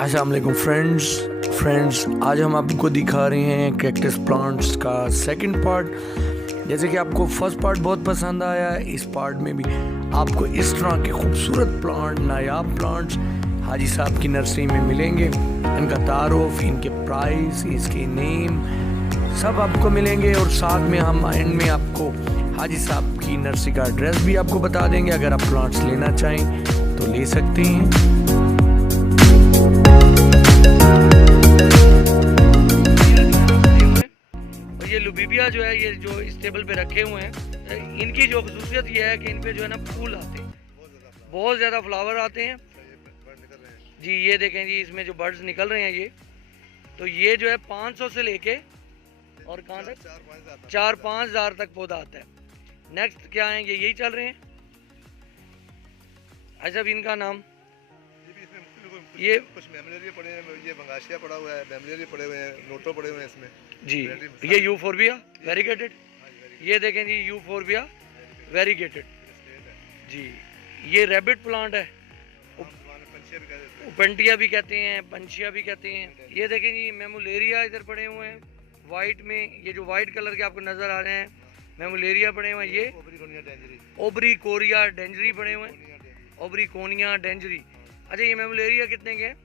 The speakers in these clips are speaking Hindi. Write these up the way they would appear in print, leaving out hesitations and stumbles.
अस्सलाम वालेकुम फ्रेंड्स आज हम आपको दिखा रहे हैं कैक्टस प्लांट्स का सेकंड पार्ट। जैसे कि आपको फर्स्ट पार्ट बहुत पसंद आया, इस पार्ट में भी आपको इस तरह के खूबसूरत प्लांट, नायाब प्लांट्स हाजी साहब की नर्सरी में मिलेंगे। इनका तारुफ, इनके प्राइस, इसके नेम सब आपको मिलेंगे और साथ में हम एंड में आपको हाजी साहब की नर्सरी का एड्रेस भी आपको बता देंगे। अगर आप प्लांट्स लेना चाहें तो ले सकते हैं। ये लुबीबिया जो है, ये जो इस टेबल पे रखे हुए हैं, इनकी जो खसूसियत ये है कि इन पे जो है ना फूल आते हैं, बहुत ज़्यादा फ्लावर आते हैं जी। ये देखें जी, इसमें जो बर्ड्स निकल रहे हैं ये, तो ये जो है 500 से लेके और कहाँ तक 4-5 हज़ार तक पौधा आता है। नेक्स्ट क्या है, ये यही चल रहे हैं। अच्छा, इनका नाम ये कुछ मेमोरेरिया पड़े हैं, ये बंगाशिया पड़ा हुआ है, मेमोरेरिया पड़े हुए हैं, नोटो पड़े हुए हैं इसमें जी। ये यूफोरबिया वेरीगेटेड, ये देखें जी यूफोरबिया वेरीगेटेड जी। ये रैबिट प्लांट है, पेंटिया भी कहते हैं, पंछिया भी कहते हैं। ये देखें जी मेमोलेरिया इधर पड़े हुए हैं वाइट में, ये जो वाइट कलर के आपको नज़र आ रहे हैं मेमोलेरिया पड़े हुए हैं। ये ओबरी कोरिया डेंजरी पड़े हुए हैं, ओबरी कोनिया डेंजरी। अच्छा, ये मेमोलेरिया कितने के हैं?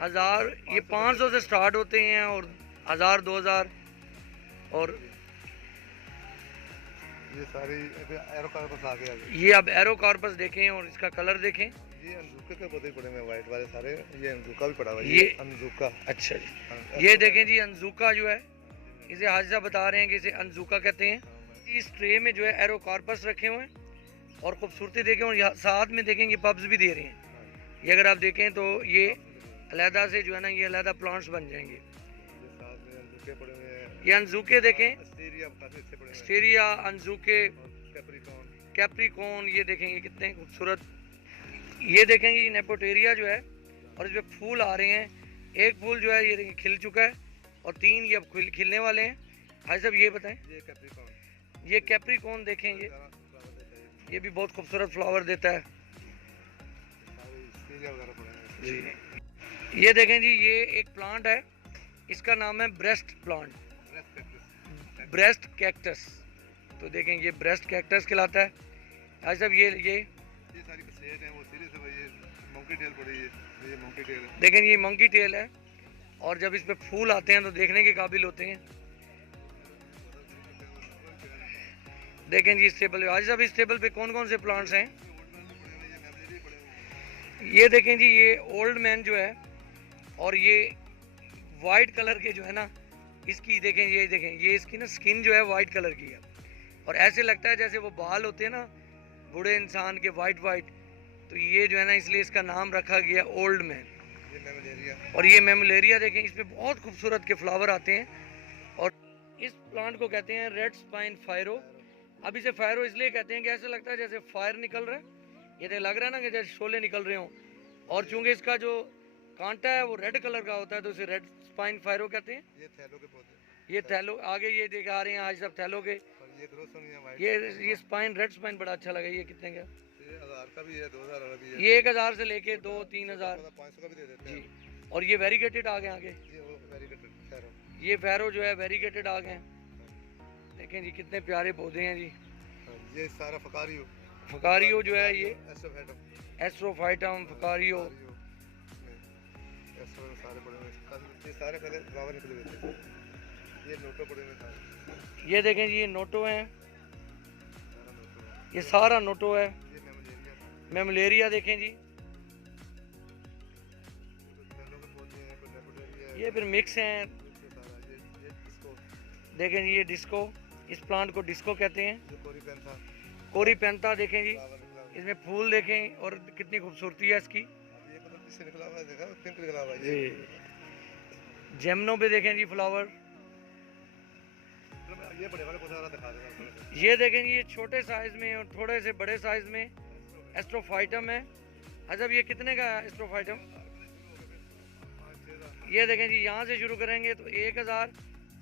1000, ये 500 से स्टार्ट होते हैं और 1000 2000। और ये सारी एरोकार्पस आ गया। ये अब एरोकार्पस देखें और इसका कलर देखें। ये अनजुका के पौधे पड़े हुए हैं वाइट वाले सारे, ये अनजुका भी पड़ा हुआ है। ये अनजुका। अच्छा जी, ये देखें जी अनजुका जो है, इसे हाजिर बता रहे हैं कि इसे अनजुका कहते हैं। इस ट्रे में जो है एरोकार्पस रखे हुए हैं और खूबसूरती देखें, और साथ में देखें ये पब्स भी दे रहे हैं। ये अगर आप देखें तो ये अलहदा से जो है ना, ये अलहदा प्लांट्स बन जाएंगे। ये अनजुके देखें, स्टेरिया, अनजुके, कैप्रिकॉन, ये देखेंगे कितने खूबसूरत। ये देखेंगे ये नेपोटेरिया जो है, और इसमें फूल आ रहे हैं। एक फूल जो है ये देखिए खिल चुका है और 3 ये अब खिलने वाले हैं। भाई साहब ये बताएं, ये कैप्रिकॉन देखें, ये भी बहुत खूबसूरत फ्लावर देता है जी। ये देखें जी, ये एक प्लांट है, इसका नाम है ब्रेस्ट प्लांट, ब्रेस्ट कैक्टस। तो देखें ये ब्रेस्ट कैक्टस कहलाता है। आज साहब ये सारी स्लेट है, वो सीरीज है, ये मंकी टेल पड़ी है, ये मंकी टेल है। देखें ये मंकी टेल है, और जब इस पे फूल आते हैं तो देखने के काबिल होते हैं। देखें जी इस टेबल पे, आज साहब इस टेबल पे कौन कौन से प्लांट्स हैं? ये देखें जी, ये ओल्ड मैन जो है, और ये वाइट कलर के जो है ना, इसकी देखें, ये देखें, ये इसकी ना स्किन जो है वाइट कलर की है, और ऐसे लगता है जैसे वो बाल होते हैं ना बूढ़े इंसान के, वाइट वाइट। तो ये जो है ना, इसलिए इसका नाम रखा गया ओल्ड मैन। और ये मेमोलेरिया देखें, इस पर बहुत खूबसूरत के फ्लावर आते हैं, और इस प्लांट को कहते हैं रेड स्पाइन फायरो। अब इसे फायरो इसलिए कहते हैं कि ऐसा लगता है जैसे फायर निकल रहा है, ये तो लग रहा है ना कि जैसे शोले निकल रहे हों, और चूंकि इसका जो कांटा है वो रेड कलर का होता है तो इसे रेड स्पाइन फायरो कहते हैं। ये थैलो के पौधे, ये थैलो आगे ये दिखा रहे हैं आज सब थैलो के। ये स्पाइन, रेड स्पाइन बड़ा अच्छा लगा। ये कितने का? 1000 का भी है, 2000 का भी है। ये 1000 से लेके 2-3 हज़ार 500 का भी दे देते हैं जी। और ये वेरीगेटेड आ गए आगे, ये फैरो जो है वेरीगेटेड आ गए। देखें जी कितने प्यारे पौधे हैं जी। ये सारा फकारियो, फकारियो जो है, ये एस्ट्रोफाइटम फकारियो, सारे बड़े हुए, ये सारे पहले फ्लावर निकले हुए थे। ये नोटो पड़े हुए सारे, ये देखें जी ये नोटो हैं, ये सारा नोटो है। ये मेमोलेरिया देखें जी, ये फिर मिक्स हैं। देखें जी ये डिस्को, इस प्लांट को डिस्को कहते हैं, कोरी पेंथा। देखें जी इसमें फूल देखें और कितनी खूबसूरती है इसकी जी। जेमनो पे देखें जी फ्लावर। ये बड़े वाले पौधे दिखा देगा। ये देखें जी, ये छोटे साइज में और थोड़े से बड़े साइज में एस्ट्रोफाइटम है। अच्छा, ये कितने का है एस्ट्रोफाइटम? ये देखें जी, यहाँ से शुरू करेंगे तो 1000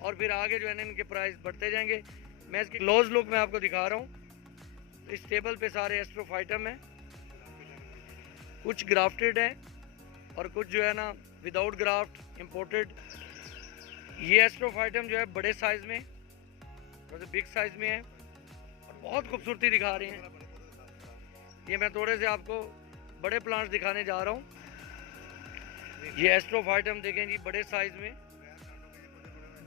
और फिर आगे जो है ना इनके प्राइस बढ़ते जाएंगे। मैं इसकी क्लोज लुक में आपको दिखा रहा हूँ। इस टेबल पे सारे एस्ट्रोफाइटम हैं, कुछ ग्राफ्टेड हैं और कुछ जो है ना विदाउट ग्राफ्ट इम्पोर्टेड। ये एस्ट्रोफाइटम जो है बड़े साइज में, मतलब बिग साइज में है और बहुत खूबसूरती दिखा रहे हैं। ये मैं थोड़े से आपको बड़े प्लांट्स दिखाने जा रहा हूँ। ये एस्ट्रोफाइटम देखें जी, बड़े साइज में,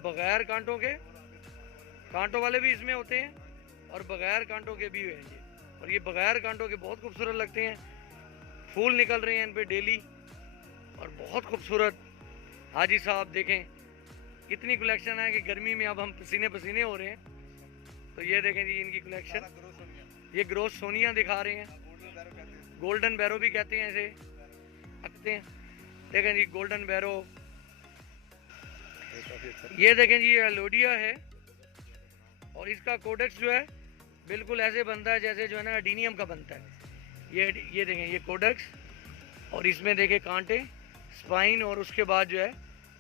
बगैर कांटों के, कांटों वाले भी इसमें होते हैं और बगैर कांटों के भी हैं ये। और ये बगैर कांटों के बहुत खूबसूरत लगते हैं, फूल निकल रहे हैं इन पे डेली और बहुत खूबसूरत। हाजी साहब देखें, इतनी कलेक्शन है कि गर्मी में अब हम पसीने पसीने हो रहे हैं। तो ये देखें जी इनकी कलेक्शन, ये ग्रोस सोनिया दिखा रहे हैं, गोल्डन बैरो भी कहते हैं इसे, रखते हैं। देखें जी गोल्डन बैरो, ये देखें जी एलोडिया है और इसका कोडेक्स जो है बिल्कुल ऐसे बनता है जैसे जो है ना एडीनियम का बनता है। ये देखें ये कोडेक्स, और इसमें देखें कांटे, स्पाइन, और उसके बाद जो है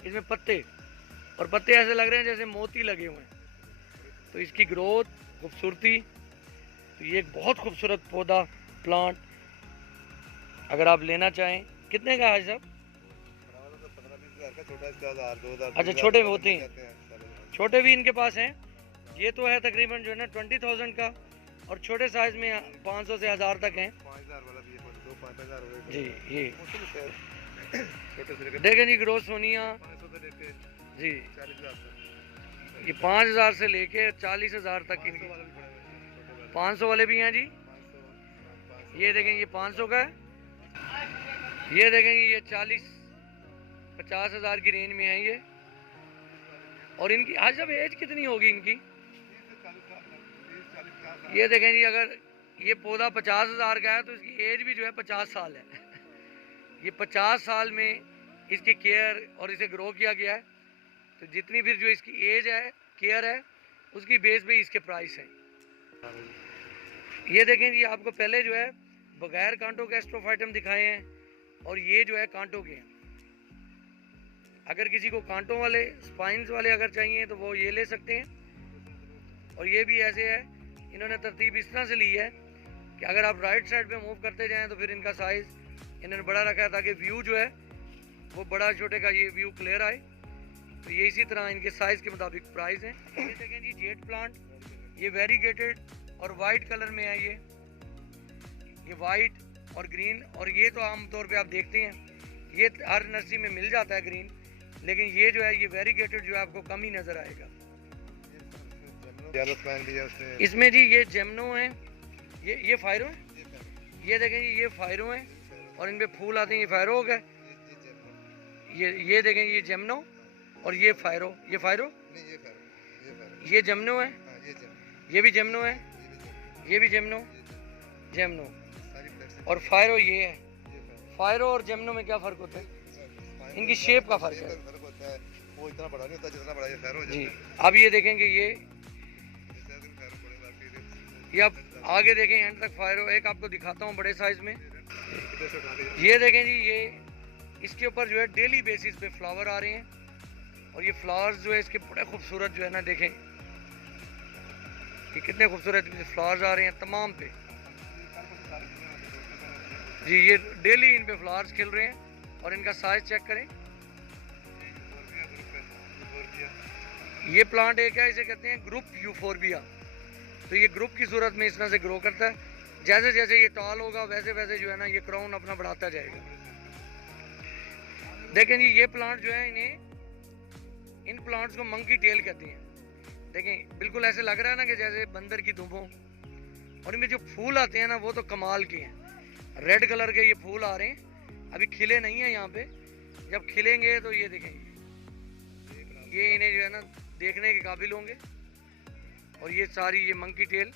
इसमें पत्ते, और पत्ते ऐसे लग रहे हैं जैसे मोती लगे हुए हैं। तो इसकी ग्रोथ, खूबसूरती, तो ये एक बहुत खूबसूरत पौधा, प्लांट, अगर आप लेना चाहें। कितने का है साहब? अच्छा, छोटे होते हैं, छोटे भी इनके पास हैं। ये तो है तकरीबन जो है ना 20,000 का, और छोटे साइज में 500 से 1000 तक हैं जी। ये देखें जी ग्रोस सोनिया जी, ये 5000 से लेके 40,000 तक इनकी, 500 वाले भी हैं जी। ये देखें ये 500 का है, ये देखेंगे ये 40-50,000 की रेंज में है ये। और इनकी आज जब एज कितनी होगी इनकी? ये देखें जी, अगर ये पौधा 50,000 का है तो इसकी एज भी जो है 50 साल है। ये 50 साल में इसकी केयर और इसे ग्रो किया गया है, तो जितनी फिर जो इसकी एज है, केयर है, उसकी बेस पे इसके प्राइस हैं। ये देखें जी, आपको पहले जो है बगैर कांटों के एस्ट्रोफाइटम दिखाए हैं और ये जो है कांटों के हैं। अगर किसी को कांटों वाले, स्पाइन्स वाले अगर चाहिए तो वो ये ले सकते हैं। और ये भी ऐसे है, इन्होंने तरतीब इस तरह से ली है कि अगर आप राइट साइड पे मूव करते जाएं तो फिर इनका साइज़ इन्होंने बड़ा रखा है ताकि व्यू जो है वो बड़ा छोटे का ये व्यू क्लियर आए। तो ये इसी तरह इनके साइज़ के मुताबिक प्राइस हैं। ये देखें जी जेट प्लांट, ये वेरीगेटेड और वाइट कलर में है। ये वाइट और ग्रीन, और ये तो आमतौर पे आप देखते हैं ये हर नर्सरी में मिल जाता है ग्रीन, लेकिन ये जो है ये वेरीगेटेड जो है आपको कम ही नज़र आएगा। इसमें जी ये जेमनो है, ये फायरो है। ये देखें जी ये फायरो है और इनपे फूल आते हैं, ये फायरो हो गए। ये देखें ये जेमनो और ये फायरो, ये फायरो, ये जेमनो है, ये भी जेमनो है, ये भी जेमनो, जेमनो और फायरो ये है। फायरो और जेमनो में क्या फ़र्क होता है? इनकी शेप का फ़र्क है, वो इतना बड़ा नहीं होता जितना बड़ा ये फायरो जी। अब ये देखेंगे ये आप आगे देखें एंड तक फायरो, एक आपको दिखाता हूँ बड़े साइज में। ये देखें जी, ये इसके ऊपर जो है डेली बेसिस पे फ्लावर आ रहे हैं और ये फ्लावर्स जो है इसके बड़े खूबसूरत जो है ना, देखें कि कितने खूबसूरत फ्लावर्स आ रहे हैं तमाम पे जी। ये डेली इन पे फ्लावर्स खिल रहे हैं और इनका साइज चेक करें। ये प्लांट एक है, इसे कहते हैं ग्रुप यूफोर्बिया। तो ये ग्रुप की सूरत में इस तरह से ग्रो करता है। जैसे जैसे ये टॉल होगा वैसे वैसे जो है ना ये क्राउन अपना बढ़ाता जाएगा। देखें जी ये प्लांट जो है, इन प्लांट्स को मंकी टेल कहते हैं। देखें बिल्कुल ऐसे लग रहा है ना कि जैसे बंदर की धूपों, और इनमें जो फूल आते हैं ना वो तो कमाल के हैं। रेड कलर के ये फूल आ रहे हैं, अभी खिले नहीं है यहाँ पे, जब खिलेंगे तो ये देखेंगे ये इन्हें जो है ना देखने के काबिल होंगे। और ये सारी ये मंकी टेल,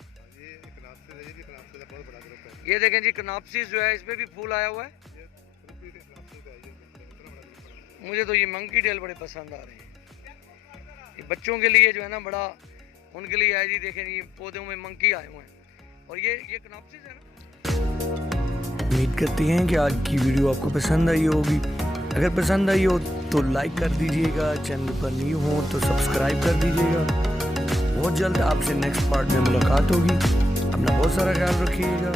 ये देखें जी कनाप्सिस जो है, इसमें भी फूल आया हुआ है। मुझे तो ये मंकी टेल बड़े पसंद आ रहे हैं। ये बच्चों के लिए जो है ना बड़ा उनके लिए है जी। देखें जी पौधों में मंकी आए हुए हैं और ये कनाप्सिस है ना। उम्मीद करते हैं कि आज की वीडियो आपको पसंद आई होगी। अगर पसंद आई हो तो लाइक कर दीजिएगा, चैनल पर न्यू हो तो सब्सक्राइब कर दीजिएगा। बहुत जल्द आपसे नेक्स्ट पार्ट में मुलाकात होगी। अपना बहुत सारा ख्याल रखिएगा।